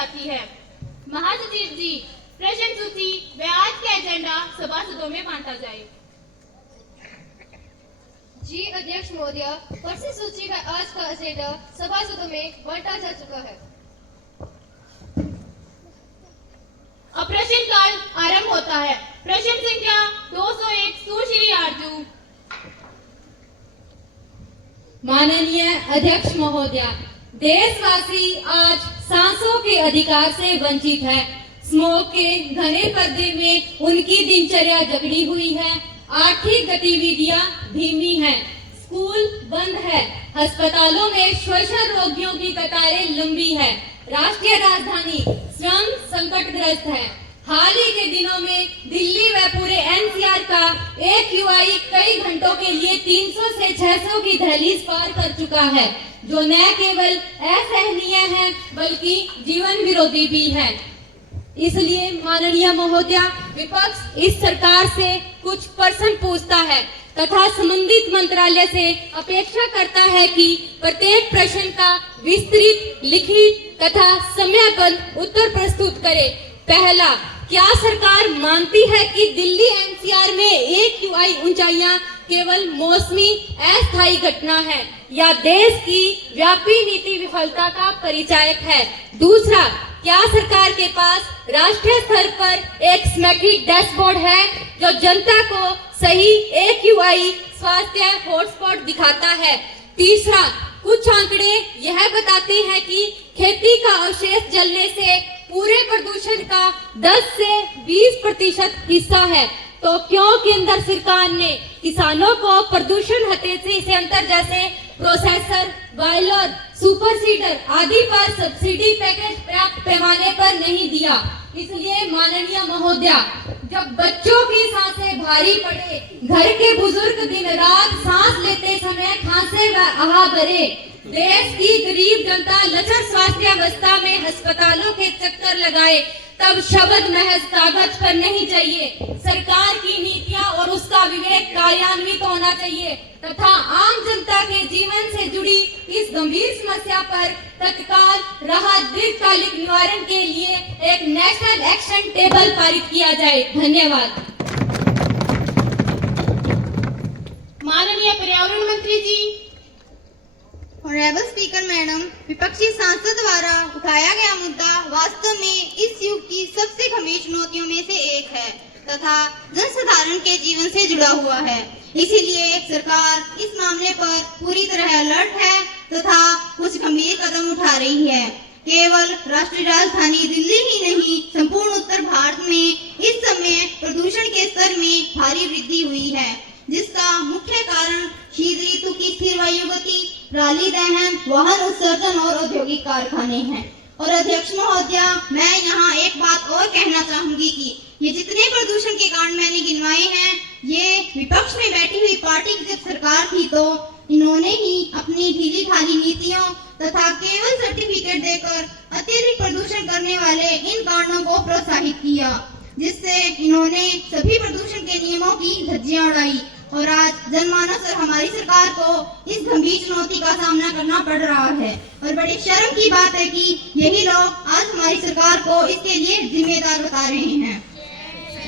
जाती है। महासचिव जी, प्रश्न सूची व आज का एजेंडा सभासदों में बांटा जाए। जी अध्यक्ष महोदय, प्रश्न सूची का आज का एजेंडा सभासदों में बांटा जा चुका है। अब प्रश्न काल आरंभ होता है। प्रश्न संख्या 201 सुश्री आरजू। माननीय अध्यक्ष महोदय, देशवासी आज सांसों के अधिकार से वंचित है। स्मोक के घने पर्दे में उनकी दिनचर्या जकड़ी हुई है। आर्थिक गतिविधियां धीमी हैं। स्कूल बंद है। अस्पतालों में श्वसन रोगियों की कतारें लंबी है। राष्ट्रीय राजधानी श्रम संकटग्रस्त है। हाल ही के दिनों में दिल्ली व पूरे एनसीआर का एक युवाई कई घंटों के लिए 300 से 600 की दहलीज पार कर चुका है, जो न केवल असहनीय है बल्कि जीवन विरोधी भी है। इसलिए माननीय महोदय, विपक्ष इस सरकार से कुछ प्रश्न पूछता है तथा संबंधित मंत्रालय से अपेक्षा करता है कि प्रत्येक प्रश्न का विस्तृत, लिखित तथा समयबद्ध उत्तर प्रस्तुत करे। पहला, क्या सरकार मानती है कि दिल्ली एनसीआर में एक यूआई ऊंचाइयां केवल मौसमी अस्थायी घटना है या देश की व्यापी नीति विफलता का परिचायक है? दूसरा, क्या सरकार के पास राष्ट्रीय स्तर पर एक स्मैकिंग डैशबोर्ड है जो जनता को सही एक यूआई स्वास्थ्य हॉटस्पॉट दिखाता है? तीसरा, कुछ आंकड़े यह बताते हैं कि खेती का अवशेष जलने से पूरे प्रदूषण का 10 से 20% हिस्सा है, तो क्यों केंद्र सरकार ने किसानों को प्रदूषण हटाने सेंटर जैसे प्रोसेसर, बॉयलर, सुपर सीडर आदि पर सब्सिडी पैकेज पर्याप्त पैमाने पर नहीं दिया? इसलिए माननीय महोदय, जब बच्चों की सांसें भारी पड़े, घर के बुजुर्ग दिन रात सांस लेते समय खांसे व आह भरे, देश की गरीब जनता लचर स्वास्थ्य अवस्था में अस्पतालों के चक्कर लगाए, तब शब्द महज कागज पर नहीं चाहिए। सरकार की नीतियां और उसका विवेक कार्यान्वित होना चाहिए तथा आम जनता के जीवन से जुड़ी इस गंभीर समस्या पर तत्काल राहत दीर्घकालिक निवारण के लिए एक नेशनल एक्शन टेबल पारित किया जाए। धन्यवाद। माननीय पर्यावरण मंत्री जी। ऑनरेबल स्पीकर मैडम, विपक्षी सांसद द्वारा उठाया गया मुद्दा वास्तव में इस युग की सबसे गंभीर चुनौतियों में से एक है तथा जनसाधारण के जीवन से जुड़ा हुआ है। इसीलिए सरकार इस मामले पर पूरी तरह अलर्ट है तथा कुछ गंभीर कदम उठा रही है। केवल राष्ट्रीय राजधानी दिल्ली ही नहीं, संपूर्ण उत्तर भारत में इस समय प्रदूषण के स्तर में भारी वृद्धि हुई है, जिसका मुख्य कारण शीत ऋतु की स्थिर वायु गति, पराली दहन, वाहन उत्सर्जन और औद्योगिक कारखाने हैं। और अध्यक्ष महोदय, मैं यहाँ एक बात और कहना चाहूंगी कि ये जितने प्रदूषण के कारण मैंने गिनवाए हैं, ये विपक्ष में बैठी हुई पार्टी की जब सरकार थी तो इन्होंने ही अपनी ढीली ढाली नीतियों तथा केवल सर्टिफिकेट देकर अत्यधिक प्रदूषण करने वाले इन कारणों को प्रोत्साहित किया, जिससे इन्होंने सभी प्रदूषण के नियमों की धज्जियां उड़ाई और आज जनमानस और हमारी सरकार को इस गंभीर चुनौती का सामना करना पड़ रहा है। और बड़ी शर्म की बात है कि यही लोग आज हमारी सरकार को इसके लिए जिम्मेदार बता रहे हैं।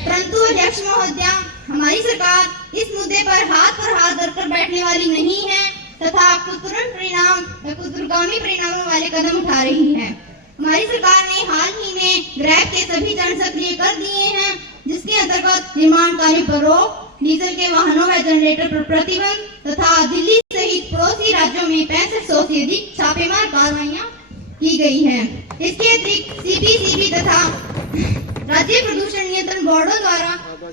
परंतु अध्यक्ष महोदय, हमारी सरकार इस मुद्दे पर हाथ धरकर बैठने वाली नहीं है तथा कुछ तुरंत परिणाम या कुछ दूरगामी परिणामों वाले कदम उठा रही है। हमारी सरकार ने हाल ही में ग्रैब के सभी चरण सक्रिय कर दिए हैं, जिसके अंतर्गत निर्माण कार्य पर रोक, डीजल के वाहनों व जनरेटर पर प्रतिबंध तथा दिल्ली सहित पड़ोसी राज्यों में 6500 से अधिक छापेमार कार्रवाइयां की गई है। इसके अतिरिक्त सीपीसीबी तथा राज्य प्रदूषण नियंत्रण बोर्डों द्वारा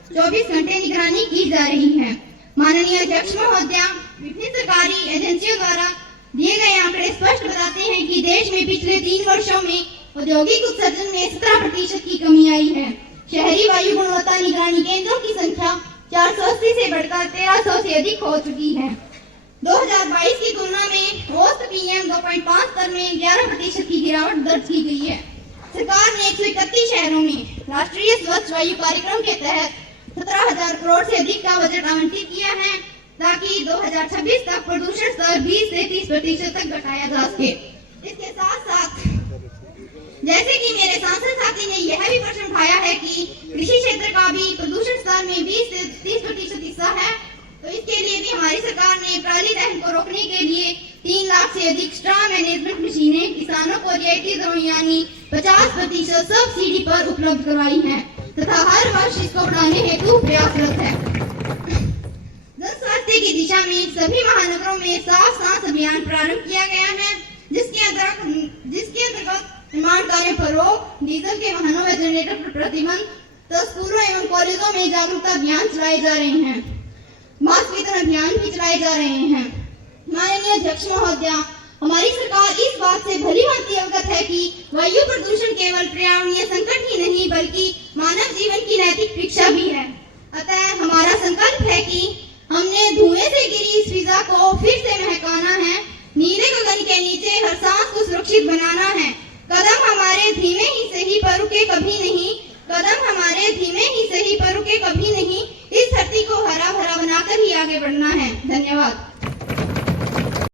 24 घंटे निगरानी की जा रही है। माननीय अध्यक्ष महोदय, विभिन्न सरकारी एजेंसियों द्वारा दिए गए आंकड़े स्पष्ट बताते हैं कि देश में पिछले 3 वर्षों में औद्योगिक उत्सर्जन में 17% की कमी आई है। शहरी वायु गुणवत्ता निगरानी केंद्रों की संख्या 480 से बढ़कर 1300 से अधिक हो चुकी है। 2022 की तुलना में औसत पीएम 2.5 स्तर में 11% की गिरावट दर्ज की गई है। सरकार ने 131 शहरों में राष्ट्रीय स्वच्छ वायु कार्यक्रम के तहत 17,000 करोड़ से अधिक का बजट आवंटित किया है, ताकि 2026 तक प्रदूषण स्तर 20 से 30% तक घटाया जा सके। इसके साथ साथ जैसे कि मेरे सांसद साथी ने यह भी प्रश्न उठाया है कि कृषि क्षेत्र का भी प्रदूषण स्तर में 20 से 30% हिस्सा है, तो इसके लिए भी हमारी सरकार ने पराली दहन को रोकने के लिए 3 लाख से अधिक स्ट्रॉ मैनेजमेंट मशीनें किसानों को रियायती दरों यानी 50% सब्सिडी पर उपलब्ध करवाई हैं तथा हर वर्ष इसको बढ़ाने हेतु प्रयासरत है। जन स्वास्थ्य की दिशा में सभी महानगरों में साफ सांस अभियान प्रारंभ किया गया है, जिसके अंतर्गत निर्माण कार्य पर रोक, डीजल के वाहनों व जनरेटर पर प्रतिबंध, स्कूलों एवं कॉलेजों में जागरूकता अभियान चलाए जा रहे हैं, मास्क वितरण अभियान भी चलाए जा रहे हैं। माननीय अध्यक्ष महोदया, हमारी सरकार इस बात से भली भांति अवगत है कि वायु प्रदूषण केवल पर्यावरणीय संकट ही नहीं बल्कि मानव जीवन की नैतिक परीक्षा भी है। अतः हमारा संकल्प है कि हमने धुएं से घिरी इस फिजा को फिर से महकाना है, नीले गगन के नीचे हर सांस को सुरक्षित बनाना है। कदम हमारे धीमे ही सही पर रुके कभी नहीं, कदम हमारे धीमे ही सही पर रुके कभी नहीं, इस धरती को हरा भरा बनाकर ही आगे बढ़ना है। धन्यवाद।